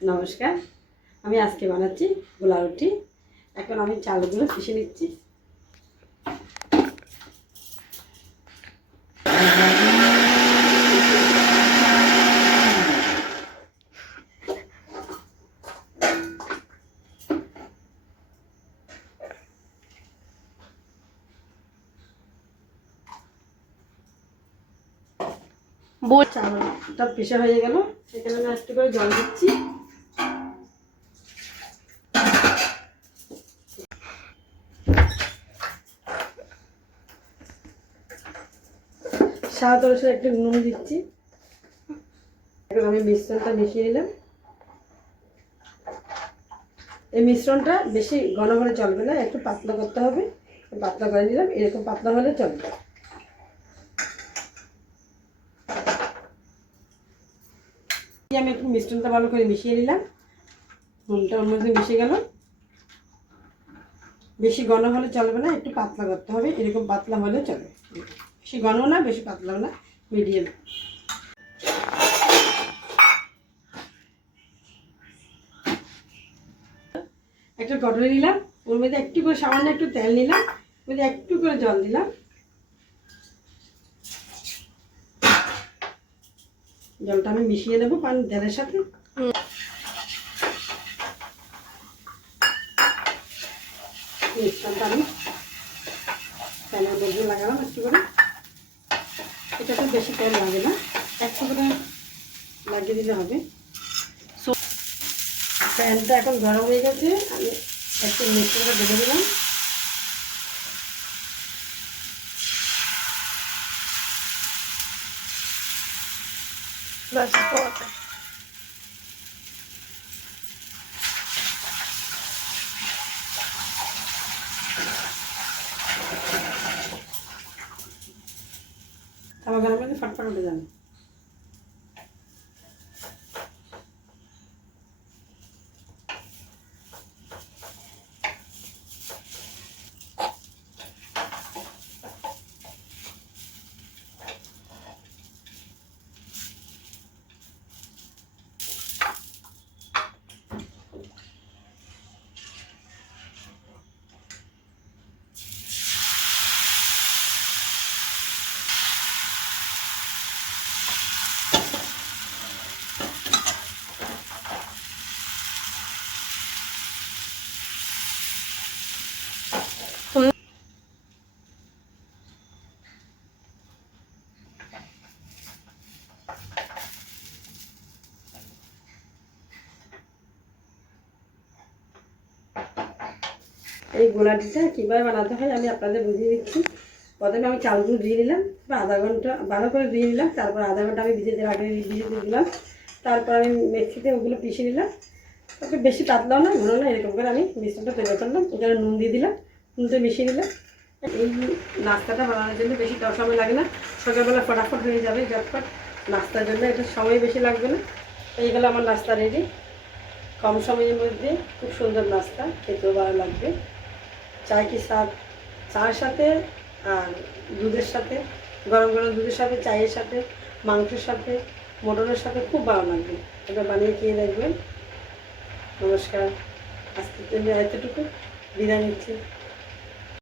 নমস্কার, আমি আজকে বানাচ্ছি গোলা রুটি। এখন আমি চালগুলো পিষে নিচ্ছি। চালটা পিষে হয়ে গেল, সেখানে আমি একটু করে জল দিচ্ছি। স্বাদ অনুসারে একটু নুন দিচ্ছি। এখন আমি মিশ্রণটা মিশিয়ে নিলাম। এই মিশ্রণটা বেশি ঘন হলে চলবে না, একটু পাতলা করতে হবে। পাতলা করে নিলাম, এরকম পাতলা হলে চলবে। আমি একটু মিশ্রণটা ভালো করে মিশিয়ে নিলাম। নুনটা ওর মধ্যে মিশে গেল। বেশি ঘন হলে চলবে না, একটু পাতলা করতে হবে। এরকম পাতলা হলে চলবে, বেশি ঘন না বেশি পাতলাও না, মিডিয়াম। একটা কটরি নিলাম, ওর মধ্যে একটু করে সামান্য একটু তেল নিলাম, ওর মধ্যে একটু করে জল দিলাম। জলটা আমি মিশিয়ে নেবো তেলের সাথে। মিশ্রণটা আমি প্যানের মধ্যে লাগালাম একটু করে। এটাতে বেশি তেল লাগে না, একটু করে লাগিয়ে দিলে হবে। প্যানটা এখন গরম হয়ে গেছে, আমি একটু মিশ্রণটা ঢেলে দিলাম। তাওয়া গরম হলে ফটফট উঠে যাবে। এই গোলাটিটা কীভাবে বানাতে হয় আমি আপনাদের বুঝিয়ে দিচ্ছি। প্রথমে আমি চালগুলো ধুয়ে নিলাম, আধা ঘন্টা ভালো করে ধুয়ে নিলাম। তারপর আধা ঘন্টা আমি ভিজে দিলাম। তারপর আমি মিক্সিতে ওগুলো পিষে নিলাম। একটু বেশি পাতলাও না ঘন না, এরকম করে আমি মিশ্রণটা তৈরি করলাম। এখানে নুন দিয়ে দিলাম, নুনটা মিশিয়ে নিলাম। এই নাস্তাটা বানানোর জন্য বেশি সময় লাগে না, সকালবেলা ফটাফট হয়ে যাবে। ঝটপট নাস্তার জন্য এটা সময় বেশি লাগবে না। এইগুলো আমার নাস্তা রেডি, কম সময়ের মধ্যে খুব সুন্দর নাস্তা, খেতেও ভালো লাগবে। চায় কি স্বাদ, চায়ের সাথে আর দুধের সাথে, গরম গরম দুধের সাথে, চায়ের সাথে, মাংসের সাথে, মটনের সাথে খুব ভালো লাগবে। এটা বানিয়ে খেয়ে দেখবেন। নমস্কার, আজকের জন্য এতটুকু, বিদায় নিচ্ছি।